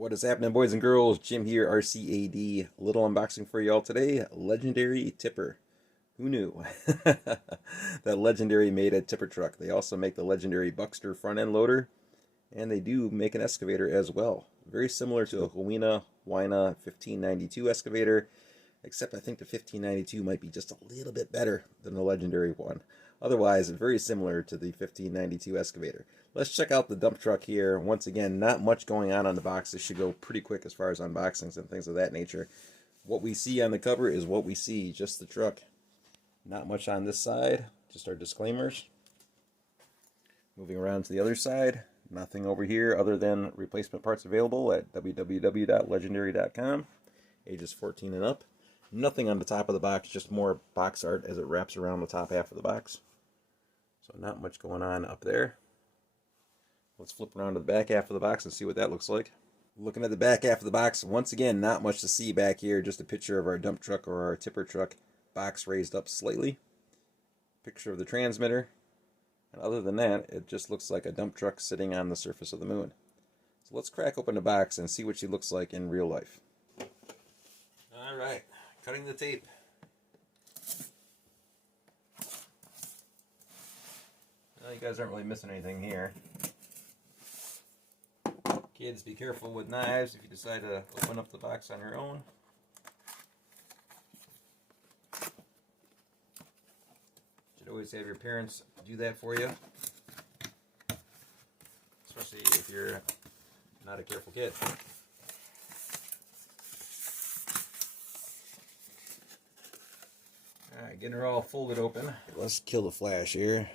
What is happening, boys and girls? Jim here, RCAD. Little unboxing for y'all today. Legendary tipper. Who knew? That Legendary made a tipper truck. They also make the Legendary Buckster front end loader, and they do make an excavator as well. Very similar to the U.S.A 1592 excavator, except I think the 1592 might be just a little bit better than the Legendary one. Otherwise, very similar to the 1592 excavator. Let's check out the dump truck here. Once again, not much going on the box. This should go pretty quick as far as unboxings and things of that nature. What we see on the cover is what we see, just the truck. Not much on this side, just our disclaimers. Moving around to the other side, nothing over here other than replacement parts available at www.legendary.com, ages 14 and up. Nothing on the top of the box, just more box art as it wraps around the top half of the box. So not much going on up there. Let's flip around to the back half of the box and see what that looks like. Looking at the back half of the box, once again, not much to see back here. Just a picture of our dump truck or our tipper truck, box raised up slightly. Picture of the transmitter. And other than that, it just looks like a dump truck sitting on the surface of the moon. So let's crack open the box and see what she looks like in real life. Alright, cutting the tape. Well, you guys aren't really missing anything here. Kids, be careful with knives if you decide to open up the box on your own. You should always have your parents do that for you, especially if you're not a careful kid. Alright, getting her all folded open. Let's kill the flash here.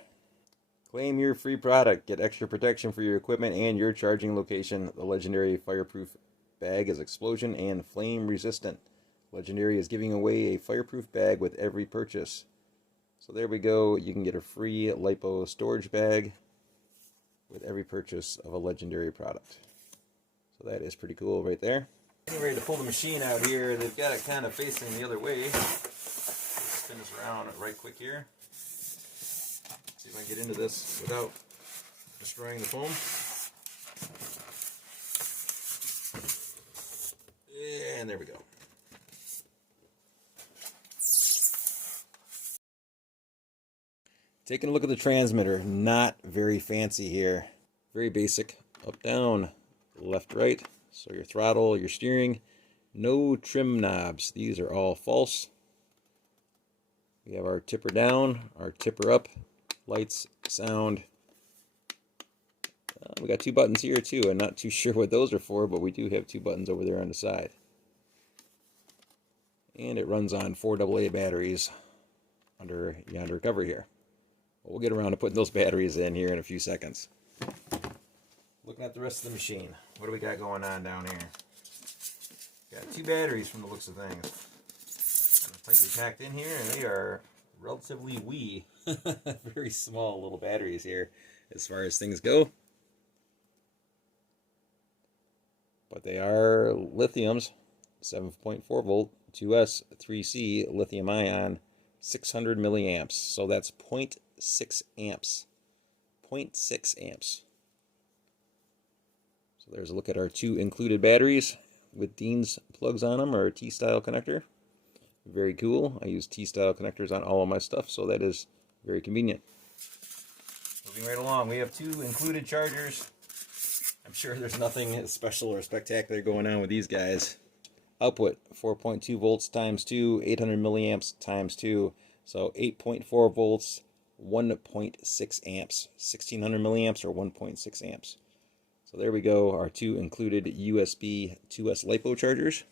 Claim your free product. Get extra protection for your equipment and your charging location. The Legendary Fireproof Bag is explosion and flame resistant. Legendary is giving away a fireproof bag with every purchase. So there we go. You can get a free LiPo storage bag with every purchase of a Legendary product. So that is pretty cool right there. Getting ready to pull the machine out here. They've got it kind of facing the other way. Let's spin this around right quick here. See if I can get into this without destroying the foam. And there we go. Taking a look at the transmitter, not very fancy here. Very basic, up, down, left, right. So your throttle, your steering, no trim knobs. These are all false. We have our tipper down, our tipper up. Lights, sound. We got two buttons here too. I'm not too sure what those are for, but we do have two buttons over there on the side. And it runs on 4 AA batteries under yonder cover here. But we'll get around to putting those batteries in here in a few seconds. Looking at the rest of the machine. What do we got going on down here? Got 2 batteries from the looks of things. Kind of tightly packed in here, and they are relatively wee. Very small little batteries here as far as things go. But they are lithiums, 7.4 volt, 2S, 3C, lithium ion, 600 milliamps. So that's 0.6 amps. 0.6 amps. So there's a look at our 2 included batteries with Dean's plugs on them, or a T-style connector. Very cool. I use T-style connectors on all of my stuff, so that is very convenient. Moving right along, we have 2 included chargers. I'm sure there's nothing special or spectacular going on with these guys. Output, 4.2 volts times 2, 800 milliamps times 2. So 8.4 volts, 1.6 amps. 1600 milliamps or 1.6 amps. So there we go, our 2 included USB 2S LiPo chargers.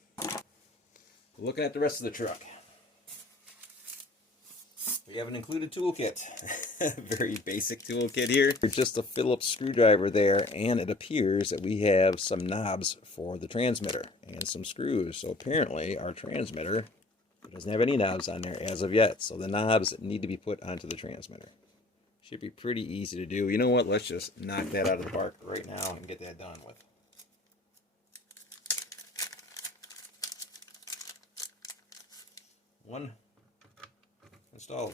Looking at the rest of the truck. We have an included toolkit. Very basic toolkit here. Just a Phillips screwdriver there, and it appears that we have some knobs for the transmitter and some screws. So apparently our transmitter doesn't have any knobs on there as of yet. So the knobs need to be put onto the transmitter. Should be pretty easy to do. You know what? Let's just knock that out of the park right now and get that done with. One, installed.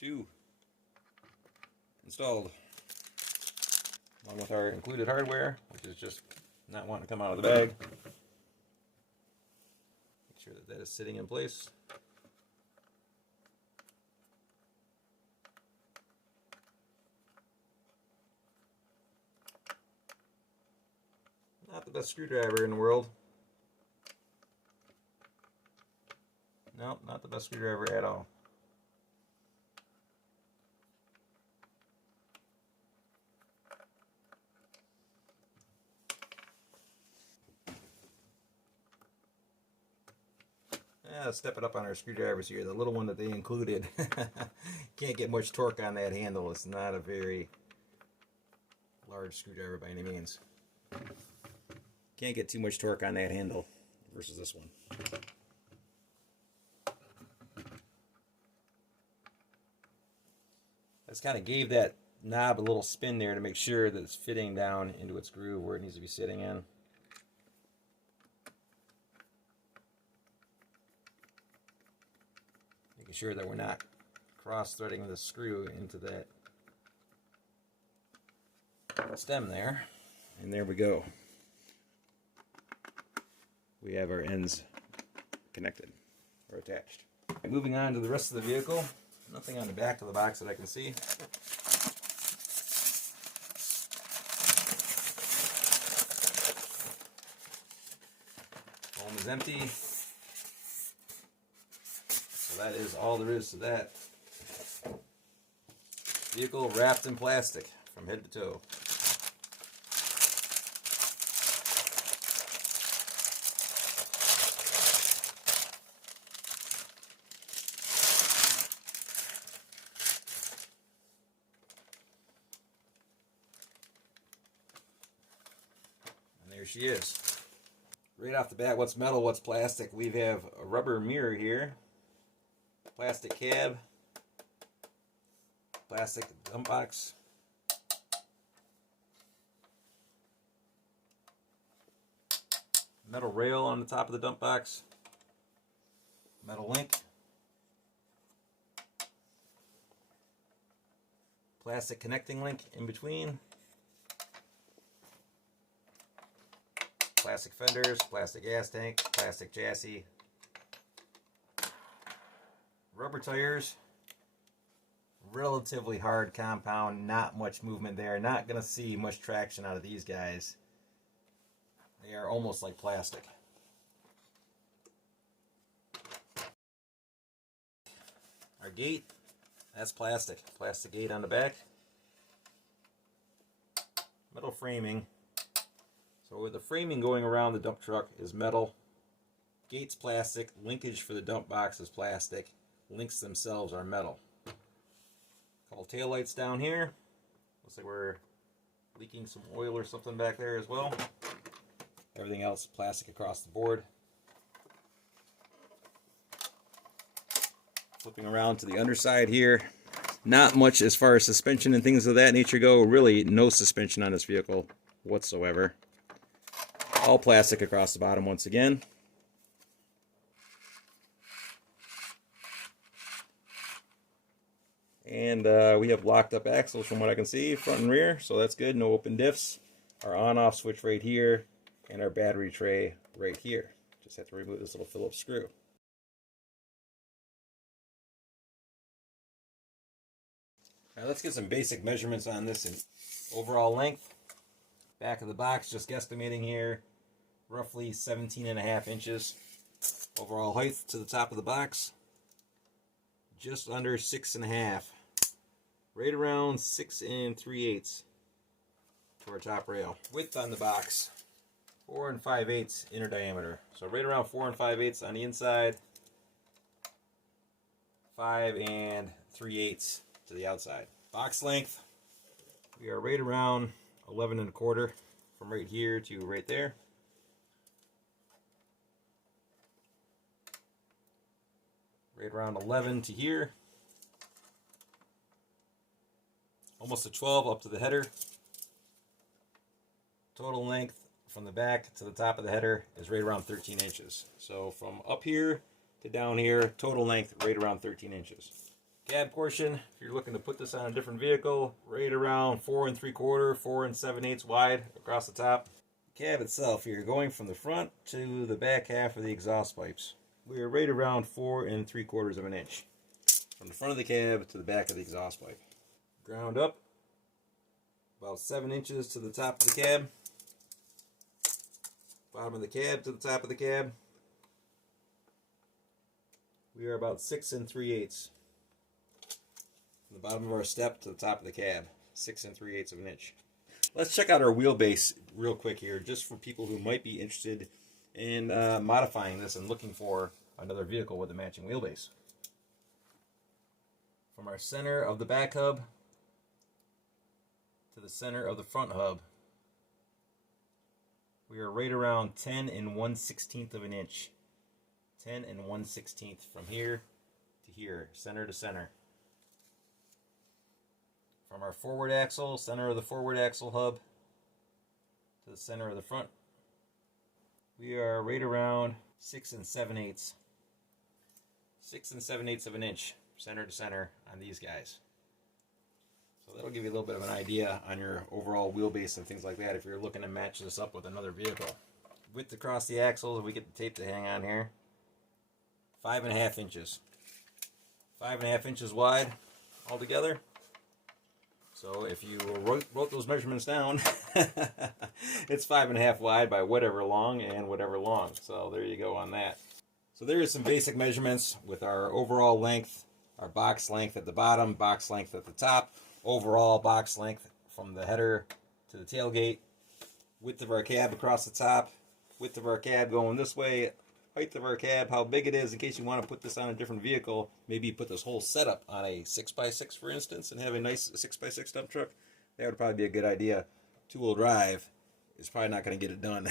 2, installed. Along with our included hardware, which is just not wanting to come out of the bag. Make sure that that is sitting in place. Not the best screwdriver in the world. No, not the best screwdriver at all. Let's step it up on our screwdrivers here. The little one that they included. Can't get much torque on that handle. It's not a very large screwdriver by any means. Can't get too much torque on that handle versus this one. I just kind of gave that knob a little spin there to make sure that it's fitting down into its groove where it needs to be sitting in. Making sure that we're not cross-threading the screw into that stem there. And there we go. We have our ends connected or attached. Right, moving on to the rest of the vehicle. Nothing on the back of the box that I can see. Foam is empty. So that is all there is to that. Vehicle wrapped in plastic from head to toe. There she is. Right off the bat, what's metal, what's plastic? We have a rubber mirror here, plastic cab, plastic dump box, metal rail on the top of the dump box, metal link, plastic connecting link in between, plastic fenders, plastic gas tank, plastic chassis, rubber tires, relatively hard compound, not much movement there. Not going to see much traction out of these guys. They are almost like plastic. Our gate, that's plastic. Plastic gate on the back. Metal framing. So with the framing going around the dump truck is metal. Gate's plastic. Linkage for the dump box is plastic. Links themselves are metal. Couple taillights down here. Looks like we're leaking some oil or something back there as well. Everything else plastic across the board. Flipping around to the underside here. Not much as far as suspension and things of that nature go. Really no suspension on this vehicle whatsoever. All plastic across the bottom once again. And we have locked up axles from what I can see, front and rear, so that's good. No open diffs. Our on-off switch right here, and our battery tray right here. Just have to remove this little Phillips screw. Now let's get some basic measurements on this in overall length. Back of the box, just guesstimating here, roughly 17.5 inches. Overall height to the top of the box, just under 6.5. Right around 6 3/8 to our top rail. Width on the box, 4 5/8 inner diameter. So right around 4 5/8 on the inside, 5 3/8 to the outside. Box length, we are right around 11 1/4 from right here to right there. Right around 11 to here. Almost a 12 up to the header. Total length from the back to the top of the header is right around 13 inches. So from up here to down here, total length right around 13 inches. Cab portion, if you're looking to put this on a different vehicle, right around 4 3/4, 4 7/8 wide across the top. cab itself here, going from the front to the back half of the exhaust pipes. We are right around 4 3/4 of an inch from the front of the cab to the back of the exhaust pipe. Ground up about 7 inches to the top of the cab. Bottom of the cab to the top of the cab. We are about 6 3/8. From the bottom of our step to the top of the cab, 6 3/8 of an inch. Let's check out our wheelbase real quick here, just for people who might be interested in modifying this and looking for another vehicle with a matching wheelbase. From our center of the back hub to the center of the front hub, we are right around 10 1/16 of an inch. 10 1/16 from here to here, center to center. From our forward axle, center of the forward axle hub, to the center of the front, we are right around 6 7/8. 6 7/8 of an inch, center to center on these guys. So that'll give you a little bit of an idea on your overall wheelbase and things like that if you're looking to match this up with another vehicle. Width across the axles, if we get the tape to hang on here, 5.5 inches. 5.5 inches wide altogether. So if you wrote those measurements down, it's 5.5 wide by whatever long and whatever long. So there you go on that. So there is some basic measurements with our overall length, our box length at the bottom, box length at the top, overall box length from the header to the tailgate, width of our cab across the top, width of our cab going this way, height of our cab, how big it is in case you want to put this on a different vehicle. Maybe you put this whole setup on a 6x6 for instance and have a nice 6x6 dump truck. That would probably be a good idea. Two-wheel drive is probably not going to get it done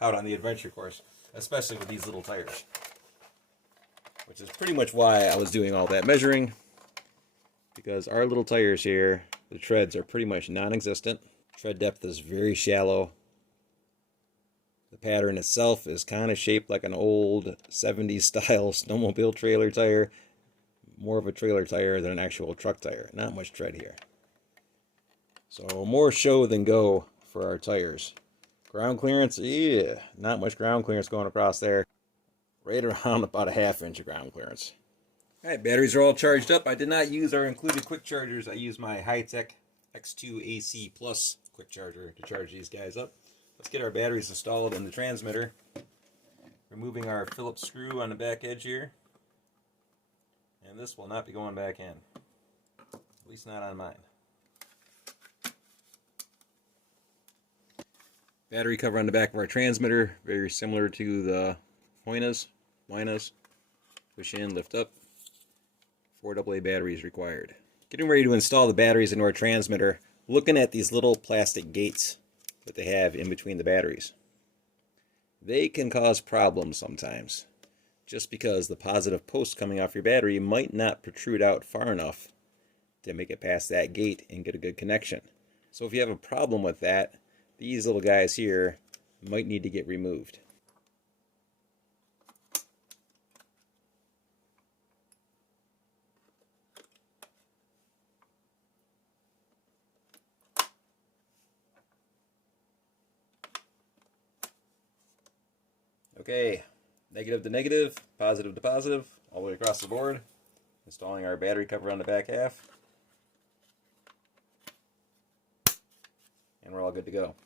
out on the adventure course, especially with these little tires. Which is pretty much why I was doing all that measuring, because our little tires here, the treads are pretty much non-existent. Tread depth is very shallow. The pattern itself is kind of shaped like an old 70s style snowmobile trailer tire. More of a trailer tire than an actual truck tire. Not much tread here. So more show than go for our tires. Ground clearance, yeah, not much ground clearance going across there. Right around about a 1/2 inch of ground clearance. Alright, batteries are all charged up. I did not use our included quick chargers. I used my high-tech X2 AC Plus quick charger to charge these guys up. Let's get our batteries installed in the transmitter. Removing our Phillips screw on the back edge here. And this will not be going back in. At least not on mine. Battery cover on the back of our transmitter. Very similar to the Hoynas. Push in, lift up. 4 AA batteries required. Getting ready to install the batteries into our transmitter. Looking at these little plastic gates that they have in between the batteries. They can cause problems sometimes, just because the positive post coming off your battery might not protrude out far enough to make it past that gate and get a good connection. So if you have a problem with that, these little guys here might need to get removed. Okay, negative to negative, positive to positive, all the way across the board. Installing our battery cover on the back half. And we're all good to go.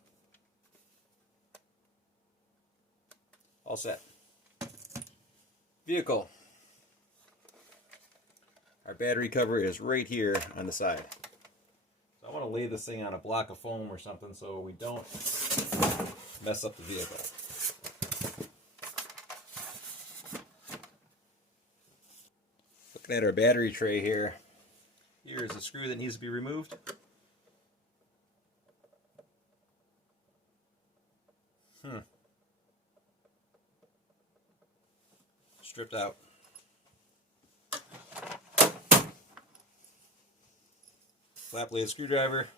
All set. Vehicle. Our battery cover is right here on the side. So I want to lay this thing on a block of foam or something so we don't mess up the vehicle. Looking at our battery tray here, here is a screw that needs to be removed. Stripped out. Flat blade screwdriver.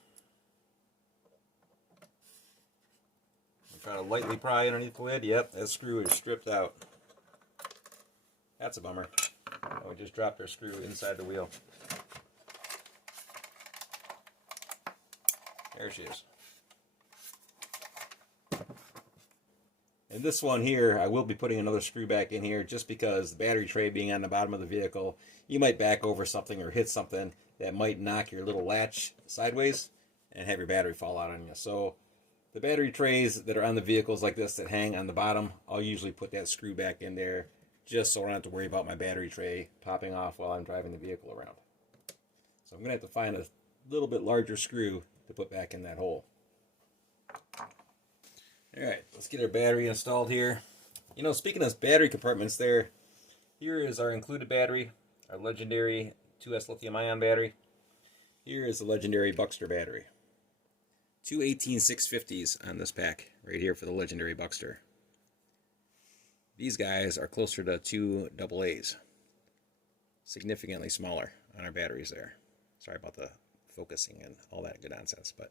Try to lightly pry underneath the lid. Yep, that screw is stripped out. That's a bummer. Oh, we just dropped our screw inside the wheel. There she is. And this one here, I will be putting another screw back in here just because the battery tray being on the bottom of the vehicle, you might back over something or hit something that might knock your little latch sideways and have your battery fall out on you. So the battery trays that are on the vehicles like this that hang on the bottom, I'll usually put that screw back in there just so I don't have to worry about my battery tray popping off while I'm driving the vehicle around. So I'm going to have to find a little bit larger screw to put back in that hole. Alright, let's get our battery installed here. You know, speaking of battery compartments there, here is our included battery, our Laegendary 2S lithium-ion battery. Here is the Laegendary Buckster battery. Two 18650s on this pack, right here for the Laegendary Buckster. These guys are closer to two AA's. Significantly smaller on our batteries there. Sorry about the focusing and all that good nonsense, but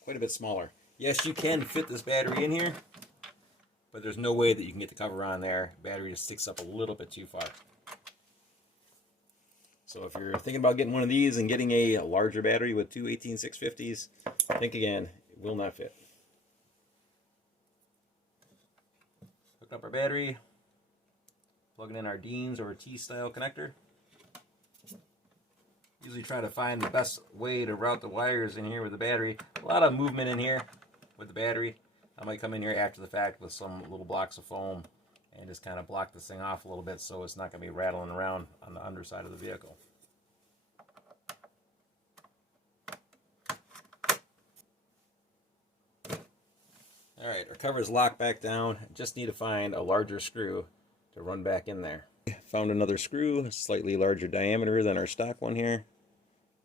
quite a bit smaller. Yes, you can fit this battery in here, but there's no way that you can get the cover on there. The battery just sticks up a little bit too far. So if you're thinking about getting one of these and getting a larger battery with two 18650s, think again, it will not fit. Hook up our battery, plugging in our Dean's or T-style connector. Usually try to find the best way to route the wires in here with the battery. A lot of movement in here with the battery. I might come in here after the fact with some little blocks of foam and just kind of block this thing off a little bit so it's not going to be rattling around on the underside of the vehicle. Alright, our cover is locked back down. Just need to find a larger screw to run back in there. Found another screw, slightly larger diameter than our stock one here.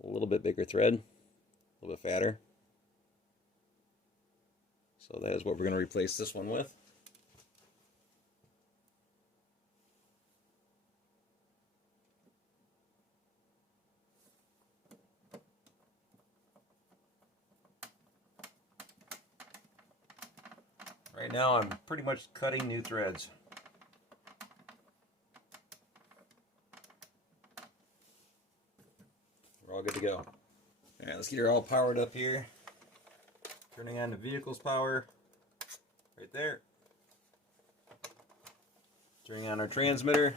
A little bit bigger thread, a little bit fatter. So that is what we're going to replace this one with. Right now I'm pretty much cutting new threads. We're all good to go. Alright, let's get her all powered up here. Turning on the vehicle's power. Right there. Turning on our transmitter.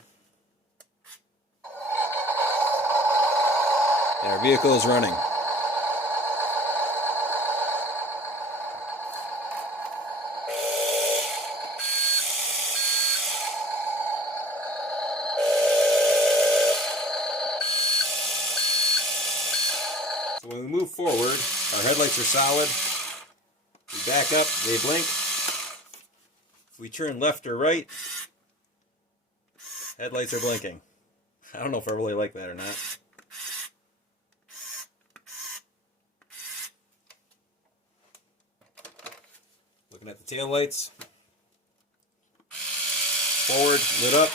And our vehicle is running. So when we move forward, our headlights are solid. We back up, they blink. If we turn left or right, headlights are blinking. I don't know if I really like that or not. Looking at the tail lights. Forward, lit up.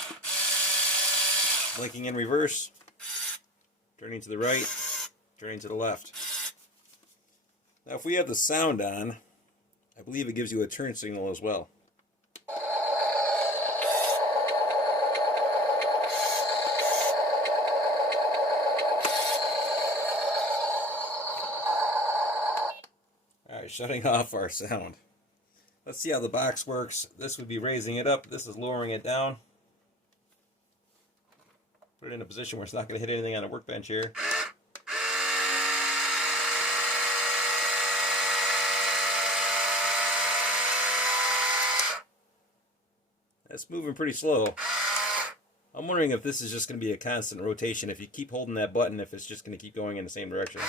Blinking in reverse. Turning to the right. Turning to the left. Now if we have the sound on, I believe it gives you a turn signal as well. Alright, shutting off our sound. Let's see how the box works. This would be raising it up. This is lowering it down. Put it in a position where it's not going to hit anything on a workbench here. That's moving pretty slow. I'm wondering if this is just going to be a constant rotation. If you keep holding that button, if it's just going to keep going in the same direction.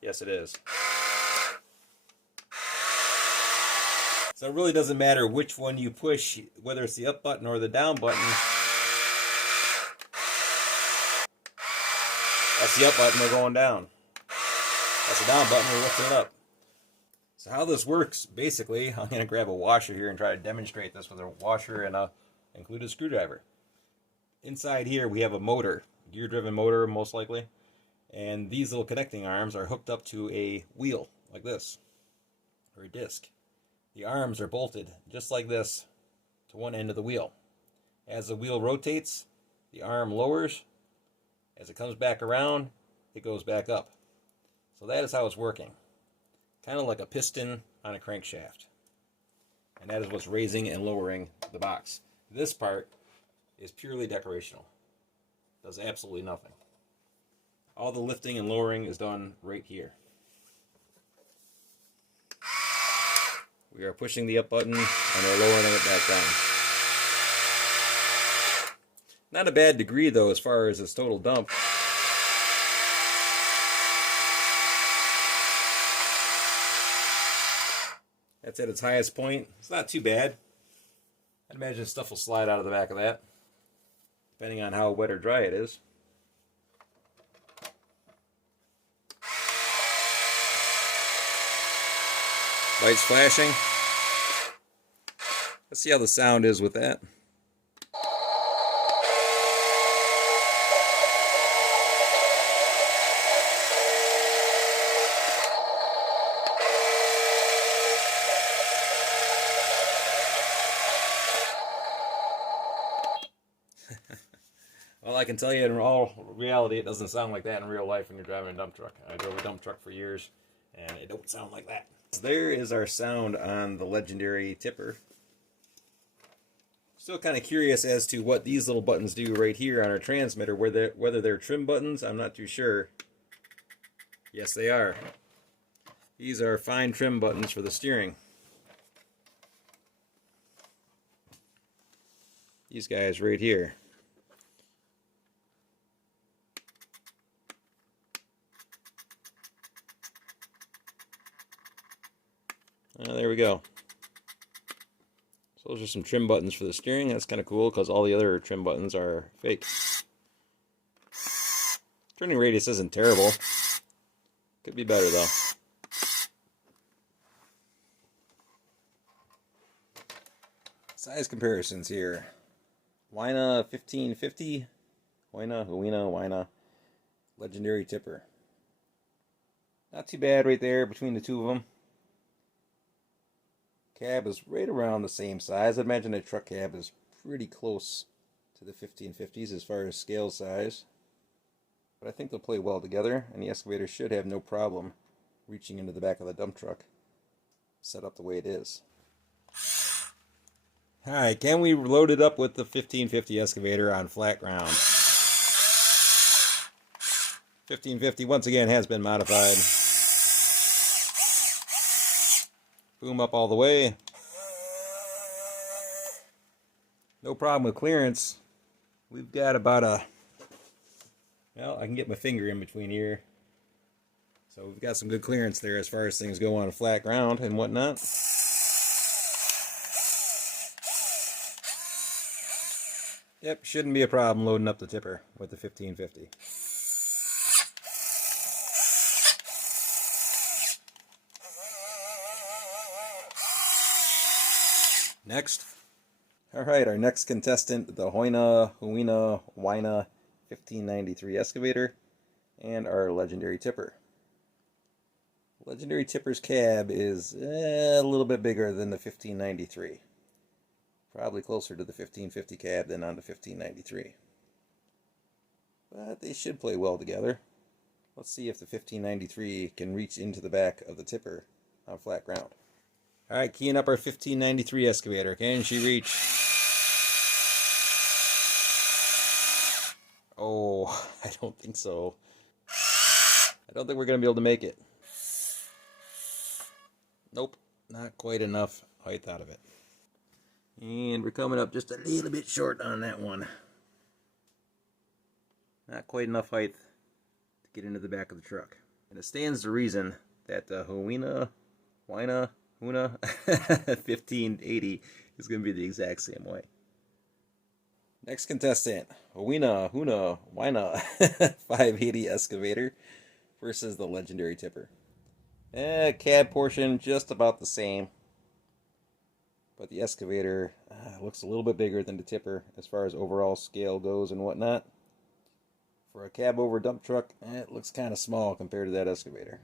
Yes, it is. So it really doesn't matter which one you push, whether it's the up button or the down button. That's the up button, we're going down. That's the down button, we're lifting it up. So how this works, basically, I'm going to grab a washer here and try to demonstrate this with a washer and a included screwdriver. Inside here we have a motor, gear-driven motor most likely, and these little connecting arms are hooked up to a wheel like this, or a disc. The arms are bolted just like this to one end of the wheel. As the wheel rotates, the arm lowers. As it comes back around, it goes back up. So that is how it's working. Kind of like a piston on a crankshaft. and that is what's raising and lowering the box. This part is purely decorational. Does absolutely nothing. All the lifting and lowering is done right here. We are pushing the up button and are lowering it back down. Not a bad degree though as far as its total dump. That's at its highest point. It's not too bad. I'd imagine stuff will slide out of the back of that, depending on how wet or dry it is. Lights flashing. Let's see how the sound is with that. Well, I can tell you in all reality, it doesn't sound like that in real life when you're driving a dump truck. I drove a dump truck for years, and it don't sound like that. There is our sound on the Laegendary tipper. Still kind of curious as to what these little buttons do right here on our transmitter. Whether they're trim buttons, I'm not too sure. Yes, they are. These are fine trim buttons for the steering. These guys right here. There we go. So those are some trim buttons for the steering. That's kind of cool because all the other trim buttons are fake. Turning radius isn't terrible. Could be better though. Size comparisons here. U.S.A 1550. U.S.A. Laegendary tipper. Not too bad right there between the two of them. Cab is right around the same size. I'd imagine a truck cab is pretty close to the 1550s as far as scale size. But I think they'll play well together, and the excavator should have no problem reaching into the back of the dump truck, set up the way it is. Alright, can we load it up with the 1550 excavator on flat ground? 1550 once again has been modified. Boom up all the way. No problem with clearance. We've got about a... Well, I can get my finger in between here. So we've got some good clearance there as far as things go on flat ground and whatnot. Yep, shouldn't be a problem loading up the tipper with the 1550. Next. Alright, our next contestant, the U.S.A 1593 excavator, and our Laegendary tipper. Laegendary tipper's cab is a little bit bigger than the 1593. Probably closer to the 1550 cab than on the 1593. But they should play well together. Let's see if the 1593 can reach into the back of the tipper on flat ground. Alright, keying up our 1593 excavator. Can she reach? Oh, I don't think so. I don't think we're going to be able to make it. Nope, not quite enough height out of it. And we're coming up just a little bit short on that one. Not quite enough height to get into the back of the truck. And it stands to reason that the U.S.A 1580 is going to be the exact same way. Next contestant, U.S.A 580 excavator versus the Laegendary tipper. Cab portion just about the same, but the excavator looks a little bit bigger than the tipper as far as overall scale goes and whatnot. For a cab over dump truck, it looks kind of small compared to that excavator.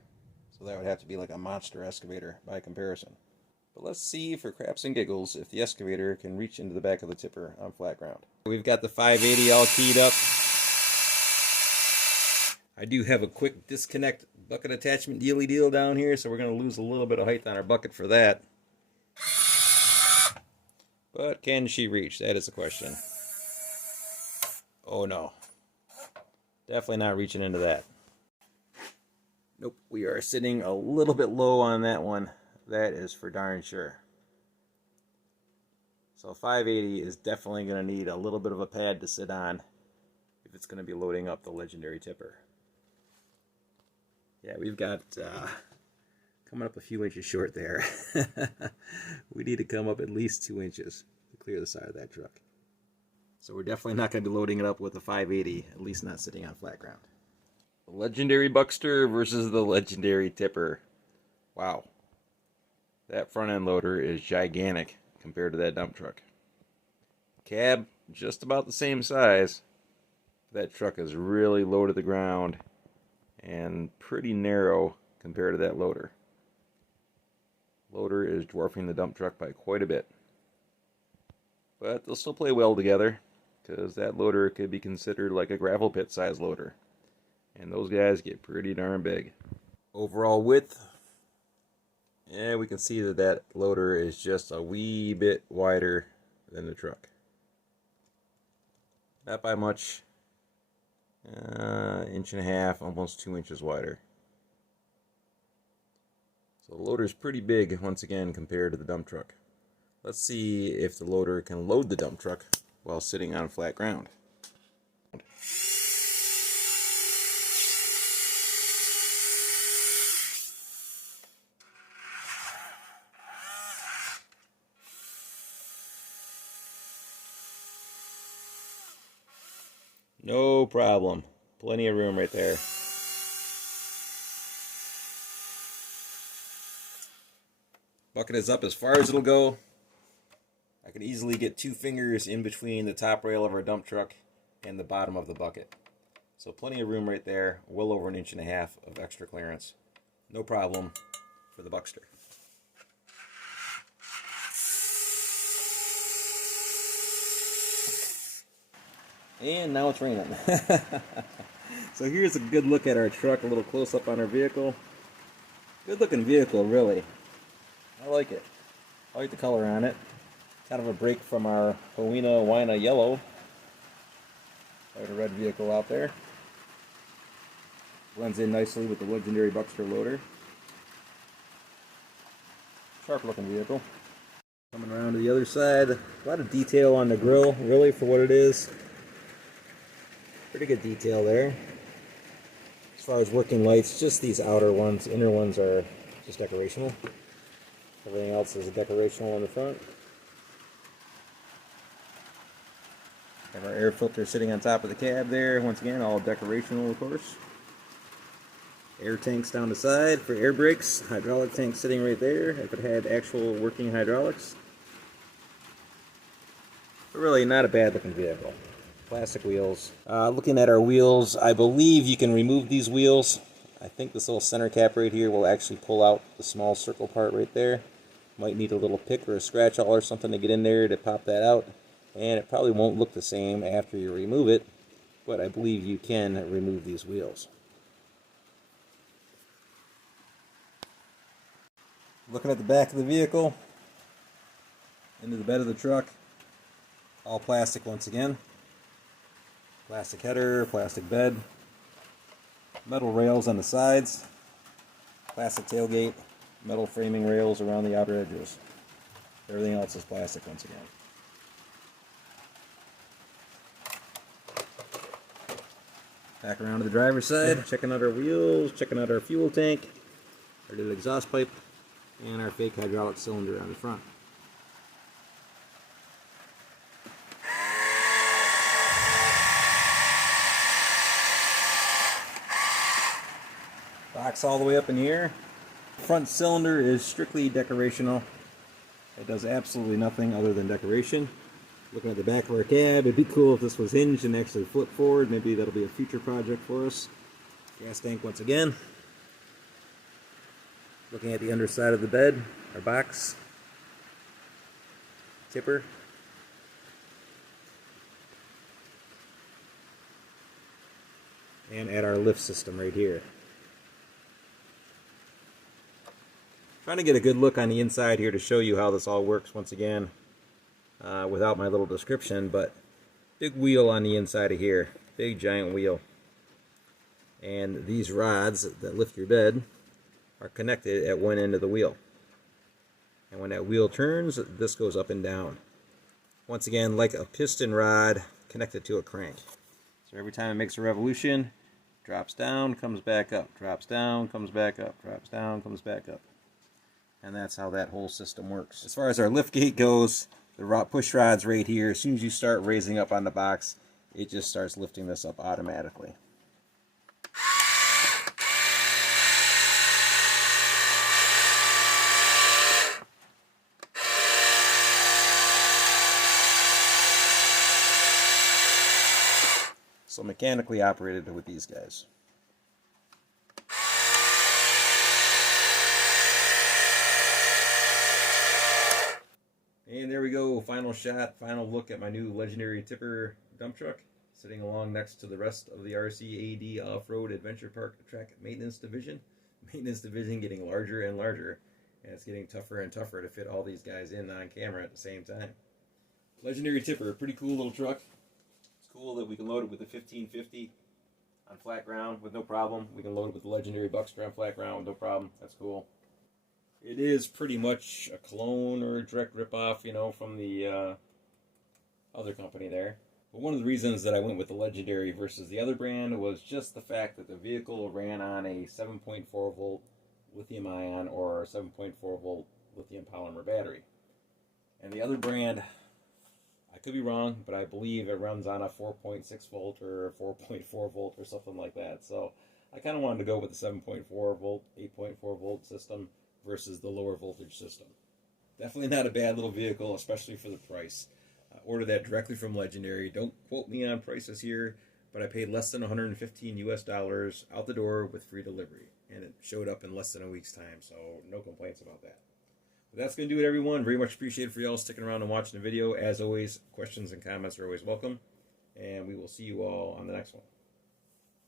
So that would have to be like a monster excavator by comparison. But let's see for craps and giggles if the excavator can reach into the back of the tipper on flat ground. We've got the 580 all keyed up. I do have a quick disconnect bucket attachment dealy deal down here, so we're going to lose a little bit of height on our bucket for that. But can she reach? That is the question. Oh no. Definitely not reaching into that. Nope, we are sitting a little bit low on that one. That is for darn sure. So 580 is definitely going to need a little bit of a pad to sit on if it's going to be loading up the Legendary tipper. Yeah, we've got coming up a few inches short there. We need to come up at least 2 inches to clear the side of that truck. So we're definitely not going to be loading it up with a 580, at least not sitting on flat ground. The Legendary Buckster versus the Legendary tipper. Wow. That front end loader is gigantic compared to that dump truck. Cab, just about the same size. That truck is really low to the ground and pretty narrow compared to that loader. Loader is dwarfing the dump truck by quite a bit. But they'll still play well together, because that loader could be considered like a gravel pit size loader. And those guys get pretty darn big. Overall width, yeah, we can see that that loader is just a wee bit wider than the truck. Not by much. Inch and a half, almost 2 inches wider. So the loader is pretty big once again compared to the dump truck. Let's see if the loader can load the dump truck while sitting on flat ground. No problem. Plenty of room right there. Bucket is up as far as it'll go. I could easily get 2 fingers in between the top rail of our dump truck and the bottom of the bucket. So plenty of room right there, well over 1.5 inches of extra clearance. No problem for the Buckster. And now it's raining. So here's a good look at our truck, a little close up on our vehicle. Good looking vehicle, really. I like it. I like the color on it. Kind of a break from our Howena Wina yellow. There's a red vehicle out there. Blends in nicely with the Legendary Buckster loader. Sharp looking vehicle. Coming around to the other side. A lot of detail on the grill, really, for what it is. Pretty good detail there. As far as working lights, just these outer ones. Inner ones are just decorational. Everything else is decorational on the front. Have our air filter sitting on top of the cab there. Once again, all decorational, of course. Air tanks down the side for air brakes. Hydraulic tank sitting right there if it had actual working hydraulics. But really, not a bad looking vehicle. Plastic wheels. Looking at our wheels, I believe you can remove these wheels. I think this little center cap right here will actually pull out the small circle part right there. Might need a little pick or a scratch awl or something to get in there to pop that out. And it probably won't look the same after you remove it, but I believe you can remove these wheels. Looking at the back of the vehicle, into the bed of the truck, all plastic once again. Plastic header, plastic bed, metal rails on the sides, plastic tailgate, metal framing rails around the outer edges. Everything else is plastic once again. Back around to the driver's side, checking out our wheels, checking out our fuel tank, our little exhaust pipe, and our fake hydraulic cylinder on the front. Box all the way up in here. Front cylinder is strictly decorational. It does absolutely nothing other than decoration. Looking at the back of our cab, it'd be cool if this was hinged and actually flipped forward. Maybe that'll be a future project for us. Gas tank once again. Looking at the underside of the bed, our box, tipper. And at our lift system right here. Trying to get a good look on the inside here to show you how this all works once again. without my little description, but big wheel on the inside of here, big giant wheel. And these rods that lift your bed are connected at one end of the wheel. And when that wheel turns, this goes up and down. Once again, like a piston rod connected to a crank. So every time it makes a revolution, drops down, comes back up, drops down, comes back up, drops down, comes back up. And that's how that whole system works. As far as our lift gate goes, the push rod's right here. As soon as you start raising up on the box, it just starts lifting this up automatically. So mechanically operated with these guys. And there we go, final shot, final look at my new Legendary tipper dump truck, sitting along next to the rest of the U.S.A. Off-Road Adventure Park Track Maintenance Division. Maintenance Division getting larger and larger, and it's getting tougher and tougher to fit all these guys in on camera at the same time. Legendary tipper, pretty cool little truck. It's cool that we can load it with the 1550 on flat ground with no problem. We can load it with the Legendary Buckster on flat ground with no problem. That's cool. It is pretty much a clone or a direct ripoff, you know, from the other company there. But one of the reasons that I went with the Legendary versus the other brand was just the fact that the vehicle ran on a 7.4 volt lithium ion or 7.4 volt lithium polymer battery. And the other brand, I could be wrong, but I believe it runs on a 4.6 volt or 4.4 volt or something like that. So I kind of wanted to go with the 7.4 volt, 8.4 volt system versus the lower voltage system. Definitely not a bad little vehicle, especially for the price. Order that directly from Legendary. Don't quote me on prices here, but I paid less than $115 US out the door with free delivery, and it showed up in less than a week's time, so no complaints about that. But that's going to do it, everyone. Very much appreciated for y'all sticking around and watching the video. As always, questions and comments are always welcome, and we will see you all on the next one.